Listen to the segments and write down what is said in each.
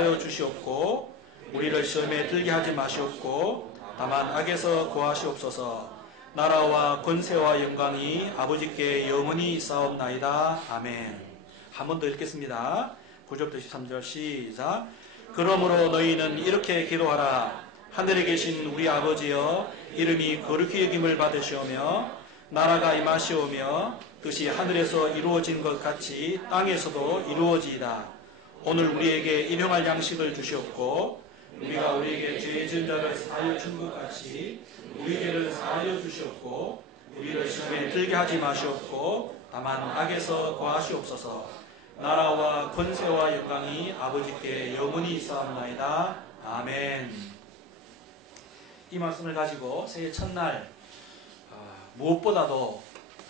하여 주시옵고 우리를 시험에 들게 하지 마시옵고 다만 악에서 구하시옵소서. 나라와 권세와 영광이 아버지께 영원히 있사옵나이다. 아멘. 한 번 더 읽겠습니다. 9절부터 13절 시작. 그러므로 너희는 이렇게 기도하라. 하늘에 계신 우리 아버지여, 이름이 거룩히 여김을 받으시오며 나라가 임하시오며 뜻이 하늘에서 이루어진 것 같이 땅에서도 이루어지이다. 오늘 우리에게 일용할 양식을 주시옵고 우리가 우리에게 죄 지은 자를 사하여 준 것 같이 우리 죄를 사하여 주시옵고 우리를 시험에 들게 하지 마시옵고 다만 악에서 구하시옵소서. 나라와 권세와 영광이 아버지께 영원히 있사옵나이다. 아멘. 이 말씀을 가지고 새해 첫날 무엇보다도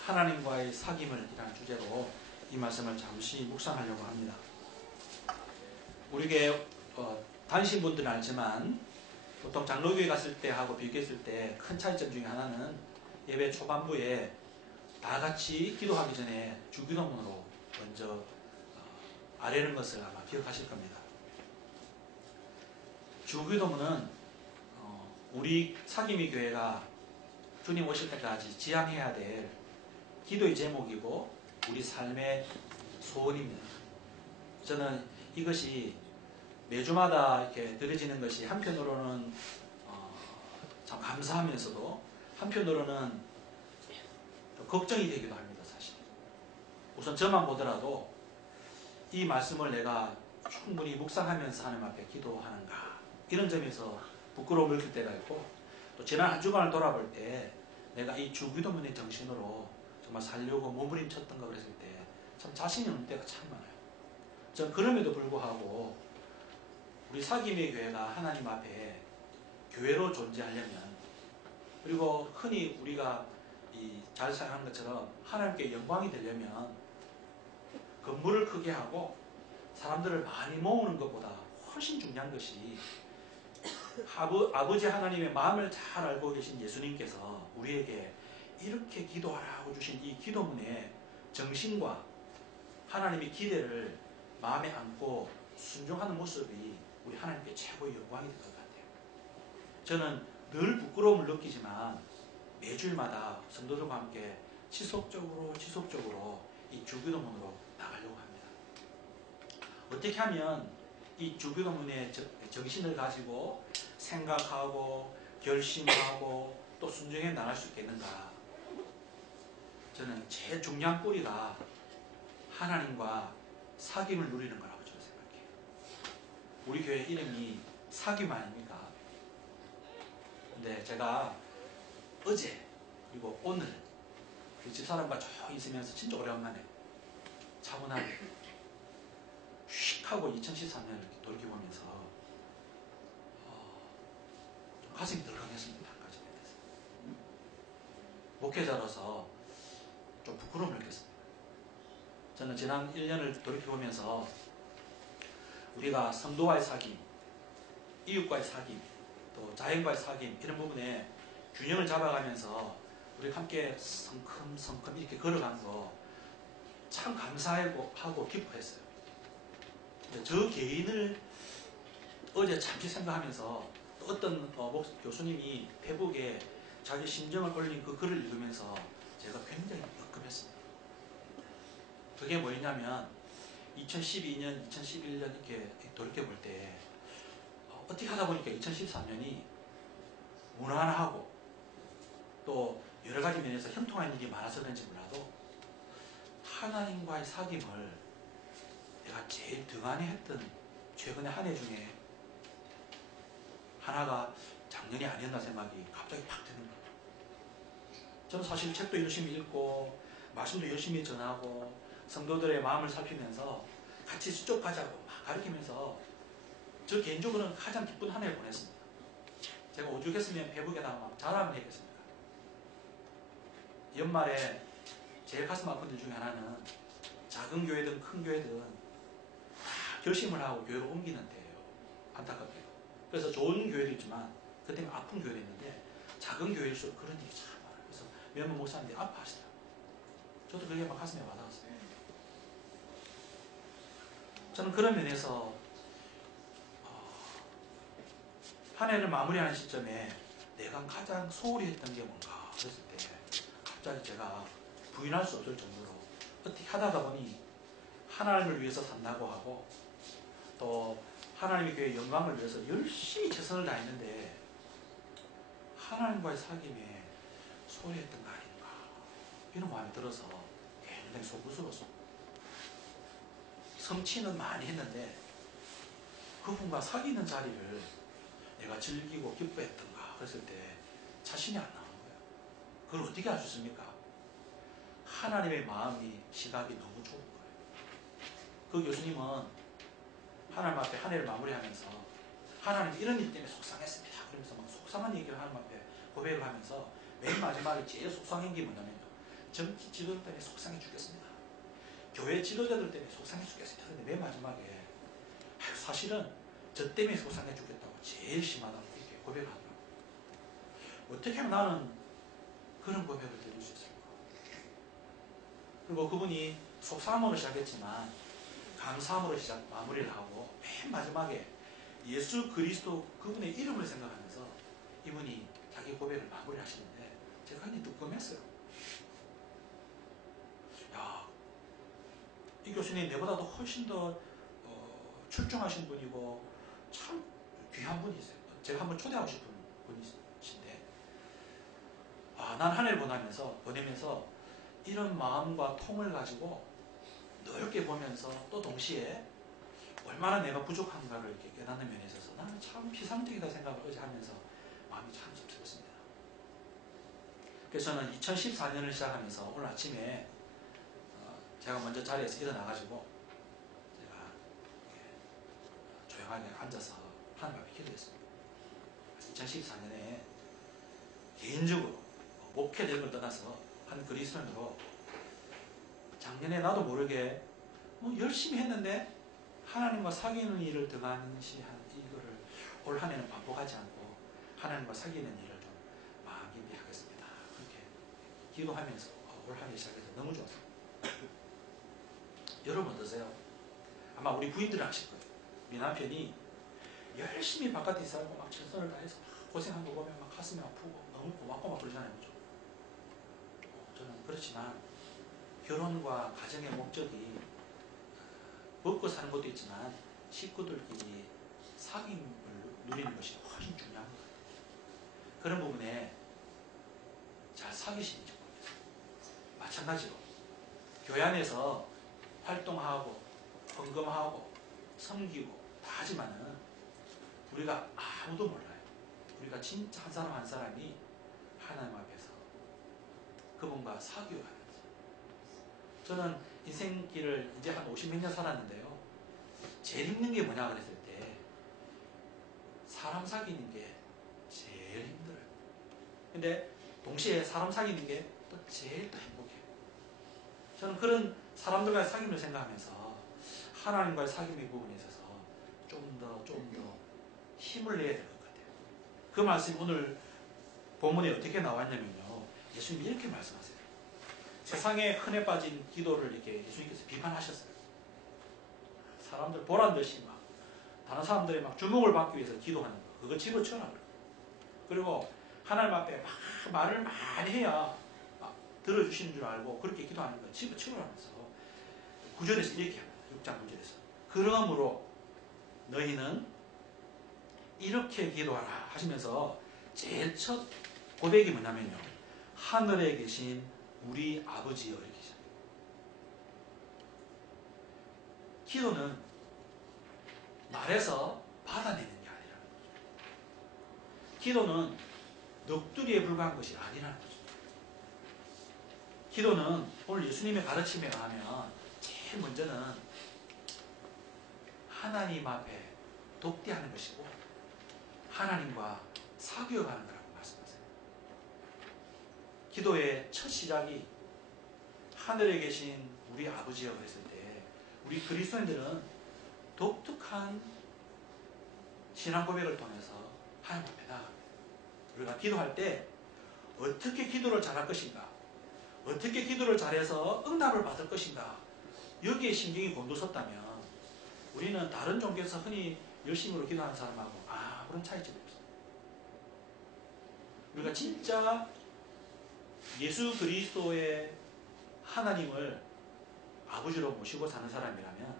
하나님과의 사귐을 이라는 주제로 이 말씀을 잠시 묵상하려고 합니다. 우리 교회 다니신 분들은 알지만 보통 장로교회 갔을 때 하고 비교했을 때 큰 차이점 중에 하나는 예배 초반부에 다 같이 기도하기 전에 주기도문으로 먼저 아뢰는 것을 아마 기억하실 겁니다. 주기도문은 우리 사귐의 교회가 주님 오실 때까지 지향해야 될 기도의 제목이고 우리 삶의 소원입니다. 저는 이것이 매주마다 이렇게 드려지는 것이 한편으로는 참 감사하면서도 한편으로는 좀 걱정이 되기도 합니다. 사실 우선 저만 보더라도 이 말씀을 내가 충분히 묵상하면서 하나님 앞에 기도하는가 이런 점에서 부끄러움을 느낄 때가 있고, 또 지난 한 주간을 돌아볼 때 내가 이 주기도문의 정신으로 정말 살려고 몸부림쳤던가 그랬을 때 참 자신이 없는 때가 참 많아요. 전 그럼에도 불구하고 우리 사귐의 교회가 하나님 앞에 교회로 존재하려면, 그리고 흔히 우리가 잘 사용하는 것처럼 하나님께 영광이 되려면 건물을 크게 하고 사람들을 많이 모으는 것보다 훨씬 중요한 것이 아버지 하나님의 마음을 잘 알고 계신 예수님께서 우리에게 이렇게 기도하라고 주신 이 기도문의 정신과 하나님의 기대를 마음에 안고 순종하는 모습이 우리 하나님께 최고의 영광이 될 것 같아요. 저는 늘 부끄러움을 느끼지만 매주일마다 성도들과 함께 지속적으로 이 주기도문으로 나가려고 합니다. 어떻게 하면 이 주기도문의 정신을 가지고 생각하고 결심하고 또 순종해 나갈 수 있겠는가? 저는 제일 중요한 뿌리가 하나님과 사귐을 누리는 거라고 저는 생각해요. 우리 교회 이름이 사귐 아닙니까? 근데 제가 어제 그리고 오늘 집사람과 쭉 있으면서 진짜 오래간만에 차분하게 휙 하고 2013년을 이렇게 돌이켜보면서 좀 가슴이 덜렁했습니다. 한 가지에 대해서. 목회자로서 좀 부끄러움을 느꼈습니다. 저는 지난 1년을 돌이켜보면서 우리가 성도와의 사귐, 이웃과의 사귐, 또 자연과의 사귐 이런 부분에 균형을 잡아가면서 우리가 함께 성큼성큼 이렇게 걸어간 거 참 감사하고 기뻐했어요. 저 개인을 어제 잠시 생각하면서 어떤 교수님이 페북에 자기 심정을 올린 그 글을 읽으면서 제가 굉장히 끔했습니다. 그게 뭐였냐면 2012년, 2011년 이렇게 돌이켜볼 때 어떻게 하다 보니까 2013년이 무난하고 또 여러 가지 면에서 형통한 일이 많아서 그런지 몰라도 하나님과의 사귐을 내가 제일 등한히 했던 최근의 한 해 중에 하나가 작년이 아니었나 생각이 갑자기 팍 드는 거예요. 저는 사실 책도 열심히 읽고 말씀도 열심히 전하고 성도들의 마음을 살피면서 같이 수족하자고 막 가르치면서 저 개인적으로는 가장 기쁜 한 해를 보냈습니다. 제가 오죽했으면 페북에다가 막 자랑을 했겠습니다. 연말에 제일 가슴 아픈 일 중에 하나는 작은 교회든 큰 교회든 다 결심을 하고 교회로 옮기는 때예요. 안타깝게도. 그래서 좋은 교회도 있지만 그 때문에 아픈 교회도 있는데 작은 교회일수록 그런 일이 참 많아요. 그래서 몇몇 목사님들이 아파하시더라고요. 저도 그게 막 가슴에 와닿았어요. 저는 그런 면에서 한 해를 마무리하는 시점에 내가 가장 소홀히 했던 게 뭔가 그랬을 때 갑자기 제가 부인할 수 없을 정도로 어떻게 하다가 보니 하나님을 위해서 산다고 하고 또 하나님의 교회 영광을 위해서 열심히 최선을 다했는데 하나님과의 사귐에 소홀히 했던 거 아닌가 이런 마음이 들어서 굉장히 속으스러웠습니다. 성취는 많이 했는데 그분과 사귀는 자리를 내가 즐기고 기뻐했던가 그랬을 때 자신이 안 나오는 거예요. 그걸 어떻게 알 수 있습니까? 하나님의 마음이 시각이 너무 좋은 거예요. 그 교수님은 하나님 앞에 한 해를 마무리하면서 하나님 이런 일 때문에 속상했습니다. 그러면서 막 속상한 얘기를 하나님 앞에 고백을 하면서 맨 마지막에 제일 속상한 게 뭐냐면요. 정치 지도자 때문에 속상해 죽겠습니다. 교회 지도자들 때문에 속상해 죽겠습니다. 그런데 맨 마지막에 사실은 저 때문에 속상해 죽겠다고 제일 심하다고 이렇게 고백을 하더라고요. 어떻게 하면 나는 그런 고백을 드릴 수 있을까? 그리고 그분이 속상함으로 시작했지만 감사함으로 마무리를 하고 맨 마지막에 예수 그리스도 그분의 이름을 생각하면서 이분이 자기 고백을 마무리하시는데 제가 굉장히 뜨끔했어요. 야, 이 교수님 내보다도 훨씬 더 출중하신 분이고 참 귀한 분이세요. 제가 한번 초대하고 싶은 분이신데 난 한 해를 보내면서 이런 마음과 통을 가지고 넓게 보면서 또 동시에 얼마나 내가 부족한가를 이렇게 깨닫는 면에 있어서 나는 참 피상적이다 생각을 어제 하면서 마음이 참 섭섭했습니다. 그래서 저는 2014년을 시작하면서 오늘 아침에 제가 먼저 자리에서 일어나가지고 제가 조용하게 앉아서 하나님 앞에 기도했습니다. 그래서 2014년에 개인적으로 목회된 걸 떠나서 한 그리스도인으로 작년에 나도 모르게 열심히 했는데 하나님과 사귀는 일을 등한시 한 이거를 올 한 해는 반복하지 않고 하나님과 사귀는 일을 좀 많이 하겠습니다. 그렇게 기도하면서 올 한 해 시작해서 너무 좋았습니다. 여러분 어떠세요? 아마 우리 부인들은 아실 거예요. 우리 남편이 열심히 바깥에 살고 막 최선을 다해서 막 고생한 거 보면 막 가슴이 아프고 너무 고맙고 막 그러잖아요. 그죠? 저는 그렇지만 결혼과 가정의 목적이 먹고 사는 것도 있지만 식구들끼리 사귐을 누리는 것이 훨씬 중요한 것 같아요. 그런 부분에 잘 사귀시는지 모르겠어요. 마찬가지로 교회 안에서 활동하고 헌금하고 섬기고 다 하지만은 우리가 아무도 몰라요. 우리가 진짜 한 사람 한 사람이 하나님 앞에서 그분과 사귀어 가는 저는 인생길을 이제 한 50몇 년 살았는데요. 제일 힘든 게 뭐냐 그랬을 때 사람 사귀는 게 제일 힘들어요. 근데 동시에 사람 사귀는 게 또 제일 또 행복해요. 저는 그런 사람들과의 사귐을 생각하면서 하나님과의 사귐의 부분에 있어서 좀 더 힘을 내야 될 것 같아요. 그 말씀이 오늘 본문에 어떻게 나왔냐면요. 예수님이 이렇게 말씀하세요. 세상에 흔해 빠진 기도를 이렇게 예수님께서 비판하셨어요. 사람들 보란 듯이 막 다른 사람들의 막 주목을 받기 위해서 기도하는 거 그거 집어치우라고 그래요. 그리고 하나님 앞에 막 말을 많이 해야 막 들어주시는 줄 알고 그렇게 기도하는 거 집어치우라면서 9절에서 이렇게 합니다. 6장 9절에서 그러므로 너희는 이렇게 기도하라 하시면서 제일 첫 고백이 뭐냐면요. 하늘에 계신 우리 아버지여 이렇게 시작해요. 기도는 말해서 받아내는 게 아니라는 거죠. 기도는 넋두리에 불과한 것이 아니라는 거죠. 기도는 오늘 예수님의 가르침에 의하면 제일 먼저는 하나님 앞에 독대하는 것이고 하나님과 사귀어가는 거라고 말씀하세요. 기도의 첫 시작이 하늘에 계신 우리 아버지여 그랬을 때 우리 그리스도인들은 독특한 신앙 고백을 통해서 하나님 앞에 나아갑니다. 우리가 기도할 때 어떻게 기도를 잘할 것인가 어떻게 기도를 잘해서 응답을 받을 것인가 여기에 신경이 곤두섰다면 우리는 다른 종교에서 흔히 열심으로 기도하는 사람하고 아무런 차이점이 없어요. 우리가 진짜 예수 그리스도의 하나님을 아버지로 모시고 사는 사람이라면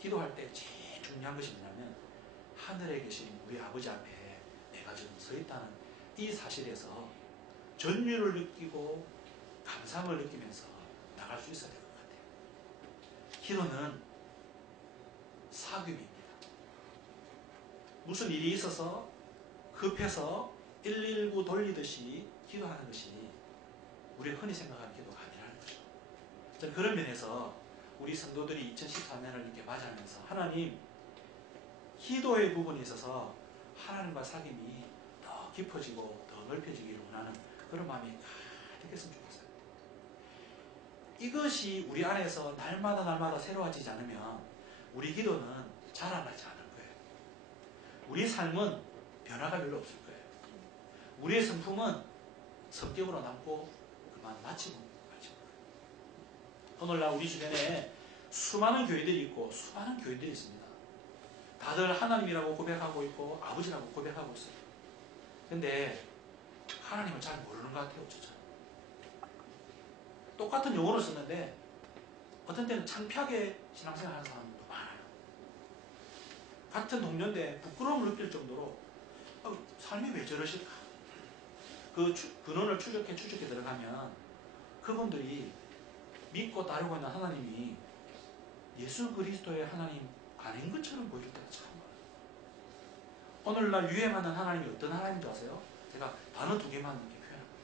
기도할 때 제일 중요한 것이 뭐냐면 하늘에 계신 우리 아버지 앞에 내가 지금 서 있다는 이 사실에서 전율을 느끼고 감사함을 느끼면서 나갈 수 있어야 될 것 같아요. 기도는 사귐입니다. 무슨 일이 있어서 급해서 119 돌리듯이 기도하는 것이 우리가 흔히 생각하는 기도가 아니라는 거죠. 저는 그런 면에서 우리 성도들이 2014년을 이렇게 맞이하면서 하나님, 기도의 부분에 있어서 하나님과 사귐이 더 깊어지고 더 넓혀지기를 원하는 그런 마음이 가득했으면 좋겠어요. 이것이 우리 안에서 날마다 새로워지지 않으면 우리 기도는 자라나지 않을 거예요. 우리 삶은 변화가 별로 없을 거예요. 우리의 성품은 성격으로 남고 그만 마치고 가죠. 오늘날 우리 주변에 수많은 교회들이 있고 수많은 교회들이 있습니다. 다들 하나님이라고 고백하고 있고 아버지라고 고백하고 있어요. 근데 하나님을 잘 모르는 것 같아요. 진짜. 똑같은 용어를 쓰는데 어떤 때는 창피하게 신앙생활 하는 사람도 많아요. 같은 동료인데 부끄러움을 느낄 정도로 삶이 왜 저러실까? 그 근원을 추적해 들어가면 그분들이 믿고 따르고 있는 하나님이 예수 그리스도의 하나님 아닌 것처럼 보일 때가 참 많아요. 오늘날 유행하는 하나님이 어떤 하나님인 줄 아세요? 제가 단어 2개만 이렇게 표현합니다.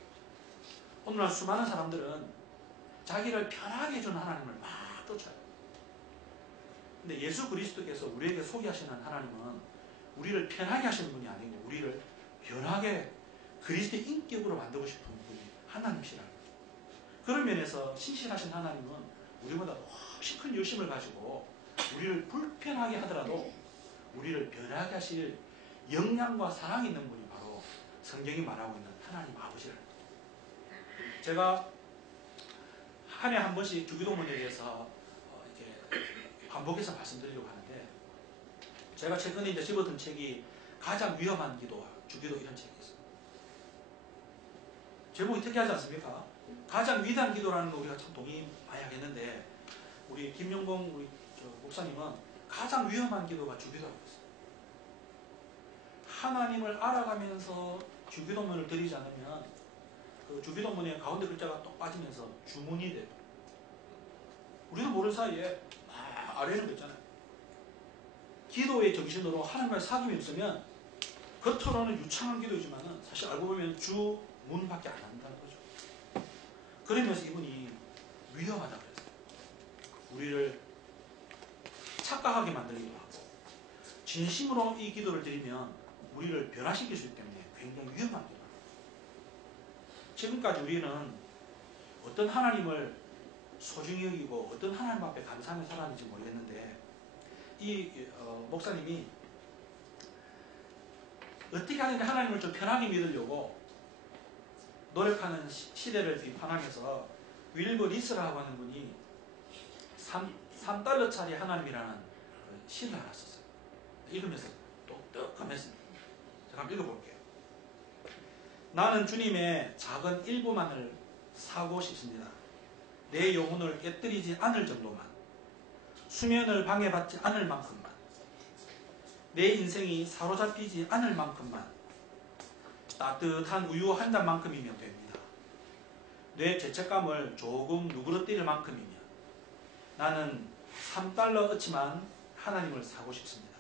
오늘날 수많은 사람들은 자기를 편하게 해주는 하나님을 막 쫓아요. 근데 예수 그리스도께서 우리에게 소개하시는 하나님은 우리를 편하게 하시는 분이 아니고 우리를 변하게 그리스도의 인격으로 만들고 싶은 분이 하나님이시라는 거죠. 그런 면에서 신실하신 하나님은 우리보다 훨씬 큰 열심을 가지고 우리를 불편하게 하더라도 우리를 변하게 하실 역량과 사랑이 있는 분이 바로 성경이 말하고 있는 하나님 아버지라는 거예요. 제가 한 해 한 번씩 주기도문에 대해서 이렇게 반복해서 말씀드리려고 하는데, 제가 최근에 이제 집었던 책이 가장 위험한 기도와 주기도 이런 책이 있어요. 제목이 특이하지 않습니까? 가장 위대한 기도라는 거 우리가 참 동의 많이 하겠는데, 우리 김용봉 우리 목사님은 가장 위험한 기도가 주기도라고 했어요. 하나님을 알아가면서 주기도문을 드리지 않으면 그 주기도문의 가운데 글자가 똑 빠지면서 주문이 돼요. 우리도 모르는 사이에 막 아뢰는 거 있잖아요. 기도의 정신으로 하나님과의 사귐이 없으면 겉으로는 유창한 기도이지만 사실 알고 보면 주문밖에 안 한다는 거죠. 그러면서 이분이 위험하다고 그랬어요. 우리를 착각하게 만들기도 하고 진심으로 이 기도를 드리면 우리를 변화시킬 수 있기 때문에 굉장히 위험합니다. 지금까지 우리는 어떤 하나님을 소중히 여기고 어떤 하나님 앞에 감사하며 살았는지 모르겠는데, 이 목사님이 어떻게 하든지 하나님을 좀 편하게 믿으려고 노력하는 시대를 비판하면서 윌버 리스라고 하는 분이 3달러짜리 하나님이라는 시를 하나 썼어요. 읽으면서 똑똑하면서 제가 한번 읽어볼게요. 나는 주님의 작은 일부만을 사고 싶습니다. 내 영혼을 깨뜨리지 않을 정도만, 수면을 방해받지 않을 만큼만, 내 인생이 사로잡히지 않을 만큼만, 따뜻한 우유 한 잔만큼이면 됩니다. 내 죄책감을 조금 누그러뜨릴 만큼이면 나는 3달러어치만 하나님을 사고 싶습니다.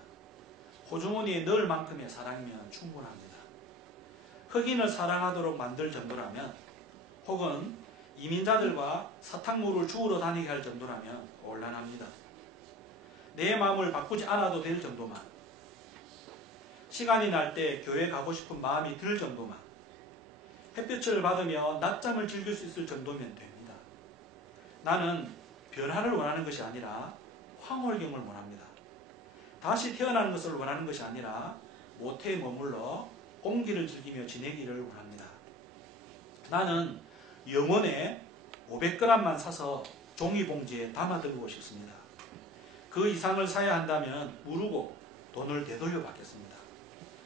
호주머니에 넣을 만큼의 사랑이면 충분합니다. 흑인을 사랑하도록 만들 정도라면, 혹은 이민자들과 사탕물을 주우러 다니게 할 정도라면 곤란합니다. 내 마음을 바꾸지 않아도 될 정도만, 시간이 날 때 교회 가고 싶은 마음이 들 정도만, 햇볕을 받으며 낮잠을 즐길 수 있을 정도면 됩니다. 나는 변화를 원하는 것이 아니라 황홀경을 원합니다. 다시 태어나는 것을 원하는 것이 아니라 모태에 머물러 온기를 즐기며 지내기를 원합니다. 나는 영원에 500g만 사서 종이봉지에 담아들고 싶습니다. 그 이상을 사야 한다면 무르고 돈을 되돌려 받겠습니다.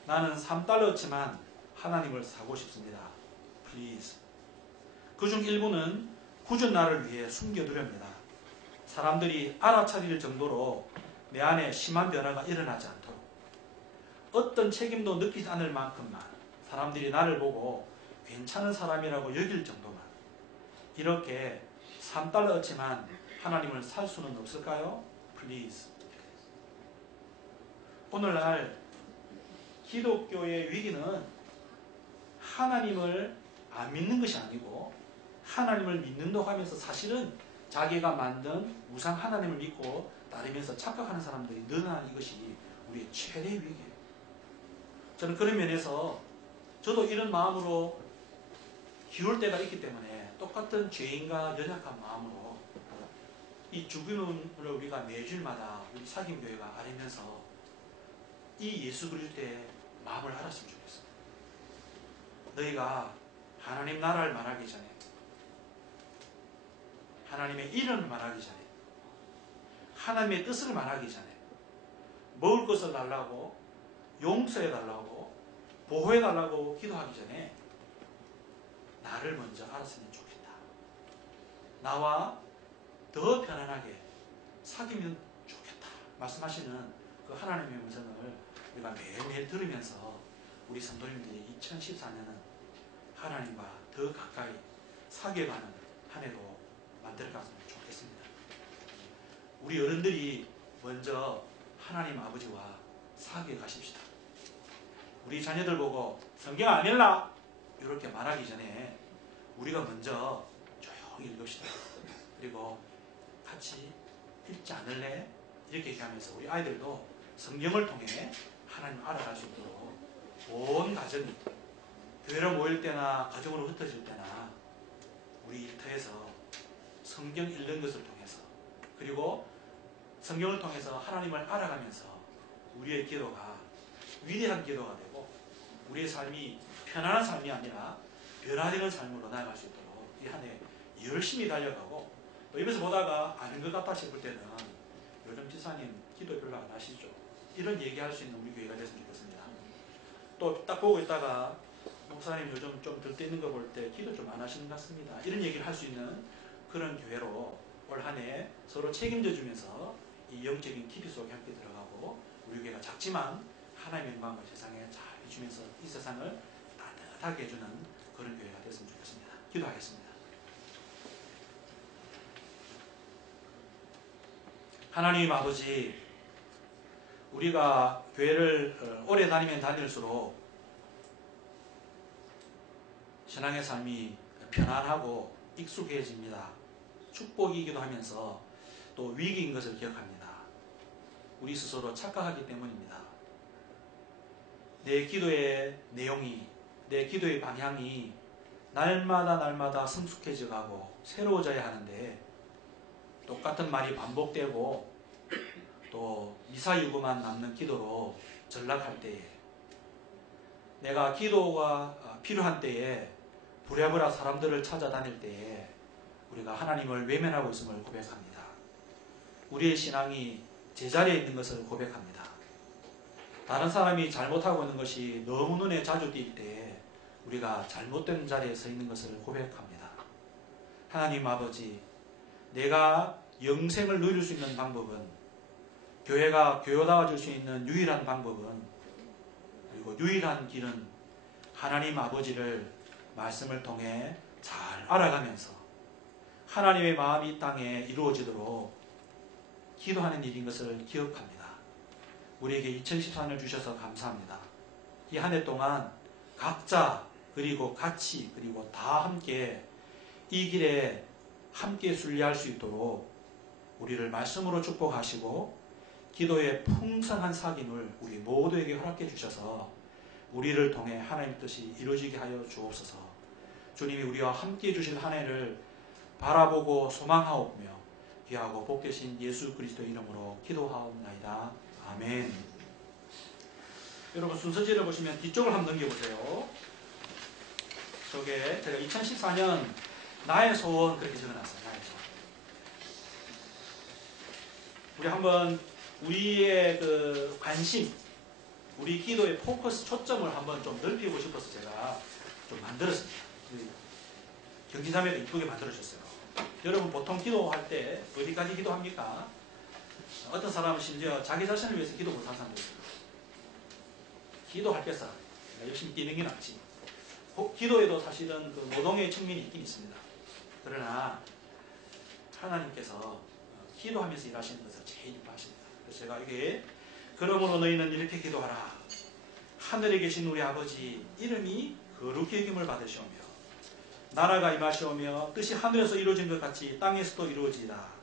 나는 3달러치만 하나님을 사고 싶습니다. Please. 그중 일부는 굳은 날을 위해 숨겨두렵니다. 사람들이 알아차릴 정도로 내 안에 심한 변화가 일어나지 않도록 어떤 책임도 느끼지 않을 만큼만 사람들이 나를 보고 괜찮은 사람이라고 여길 정도만 이렇게 $3어치만 하나님을 살 수는 없을까요? Please. 오늘날 기독교의 위기는 하나님을 안 믿는 것이 아니고 하나님을 믿는다고 하면서 사실은 자기가 만든 우상 하나님을 믿고 따르면서 착각하는 사람들이 늘어난 이것이 우리의 최대의 위기예요. 저는 그런 면에서 저도 이런 마음으로 기울 때가 있기 때문에 똑같은 죄인과 연약한 마음으로 이 주기문을 우리가 매주일마다 우리 사김교회가 알면서 이 예수 그리스도의 마음을 알았으면 좋겠어요. 너희가 하나님 나라를 말하기 전에 하나님의 이름을 말하기 전에 하나님의 뜻을 말하기 전에 먹을 것을 달라고 용서해 달라고 보호해 달라고 기도하기 전에 나를 먼저 알았으면 좋겠다. 나와 더 편안하게 사귀면 좋겠다. 말씀하시는 그 하나님의 음성을 우리가 매일매일 들으면서 우리 성도님들이 2014년은 하나님과 더 가까이 사귀어가는 한 해로 만들어갔으면 좋겠습니다. 우리 어른들이 먼저 하나님 아버지와 사귀어 가십시다. 우리 자녀들 보고 성경 안 읽나? 이렇게 말하기 전에 우리가 먼저 조용히 읽읍시다. 그리고 같이 읽지 않을래? 이렇게 얘기하면서 우리 아이들도 성경을 통해 하나님을 알아갈 수 있도록 온 가정이 교회로 모일 때나 가정으로 흩어질 때나 우리 일터에서 성경 읽는 것을 통해서 그리고 성경을 통해서 하나님을 알아가면서 우리의 기도가 위대한 기도가 되고 우리의 삶이 편안한 삶이 아니라 변화되는 삶으로 나아갈 수 있도록 이 한 해 열심히 달려가고 또 입에서 보다가 아닌 것 같다 싶을 때는 요즘 지사님 기도 별로 안 하시죠? 이런 얘기할 수 있는 우리 교회가 됐으면 좋겠습니다. 또 딱 보고 있다가 목사님 요즘 좀 들뜨는 거 볼 때 기도 좀 안 하시는 것 같습니다. 이런 얘기를 할 수 있는 그런 교회로 올 한 해 서로 책임져 주면서 이 영적인 깊이 속에 함께 들어가고 우리 교회가 작지만 하나님의 영광을 세상에 잘 해주면서 이 세상을 따뜻하게 해주는 그런 교회가 됐으면 좋겠습니다. 기도하겠습니다. 하나님 아버지, 우리가 교회를 오래 다니면 다닐수록 신앙의 삶이 편안하고 익숙해집니다. 축복이기도 하면서 또 위기인 것을 기억합니다. 우리 스스로 착각하기 때문입니다. 내 기도의 내용이, 내 기도의 방향이 날마다 성숙해져 가고 새로워져야 하는데 똑같은 말이 반복되고 또 미사유구만 남는 기도로 전락할 때에 내가 기도가 필요한 때에 부랴부랴 사람들을 찾아다닐 때에 우리가 하나님을 외면하고 있음을 고백합니다. 우리의 신앙이 제자리에 있는 것을 고백합니다. 다른 사람이 잘못하고 있는 것이 너무 눈에 자주 띌 때에 우리가 잘못된 자리에 서 있는 것을 고백합니다. 하나님 아버지, 내가 영생을 누릴 수 있는 방법은 교회가 교요다워질 수 있는 유일한 방법은 그리고 유일한 길은 하나님 아버지를 말씀을 통해 잘 알아가면서 하나님의 마음이 이 땅에 이루어지도록 기도하는 일인 것을 기억합니다. 우리에게 2014년을 주셔서 감사합니다. 이 한 해 동안 각자 그리고 같이 그리고 다 함께 이 길에 함께 순례할 수 있도록 우리를 말씀으로 축복하시고 기도의 풍성한 사귐을 우리 모두에게 허락해 주셔서 우리를 통해 하나님의 뜻이 이루어지게 하여 주옵소서. 주님이 우리와 함께 해주실 한 해를 바라보고 소망하오며 귀하고 복되신 예수 그리스도 이름으로 기도하옵나이다. 아멘. 여러분 순서지를 보시면 뒤쪽을 한번 넘겨보세요. 저게 제가 2014년 나의 소원 그렇게 적어놨어요. 나의 소원. 우리 한번 우리의 그 관심, 우리 기도의 포커스 초점을 한번 좀 넓히고 싶어서 제가 좀 만들었습니다. 경기자매도 이쁘게 만들어줬어요. 여러분 보통 기도할 때 어디까지 기도합니까? 어떤 사람은 심지어 자기 자신을 위해서 기도 못하는 사람도 있어요. 기도할 때서 열심히 뛰는 게 낫지. 기도에도 사실은 그 노동의 측면이 있긴 있습니다. 그러나 하나님께서 기도하면서 일하시는 것을 제일 이뻐하십니다. 그래서 제가 이게 그러므로 너희는 이렇게 기도하라. 하늘에 계신 우리 아버지 이름이 거룩히 여김을 받으시오며 나라가 임하시오며 뜻이 하늘에서 이루어진 것 같이 땅에서도 이루어지이다.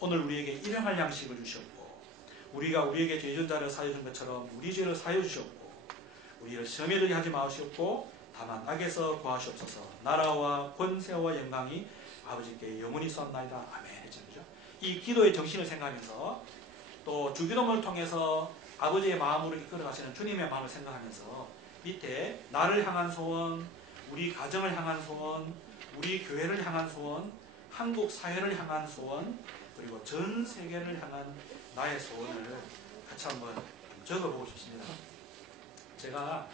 오늘 우리에게 일용할 양식을 주셨고 우리가 우리에게 죄 진 자를 사여 준 것처럼 우리 죄를 사여 주셨고 우리를 시험에 들게 하지 마시옵고 다만 악에서 구하시옵소서. 나라와 권세와 영광이 아버지께 영원히 쏘나이다. 아멘. 했죠. 그죠? 이 기도의 정신을 생각하면서 또 주기도문을 통해서 아버지의 마음으로 이끌어 가시는 주님의 마음을 생각하면서 밑에 나를 향한 소원, 우리 가정을 향한 소원, 우리 교회를 향한 소원, 한국 사회를 향한 소원, 그리고 전 세계를 향한 나의 소원을 같이 한번 적어보고 싶습니다. 제가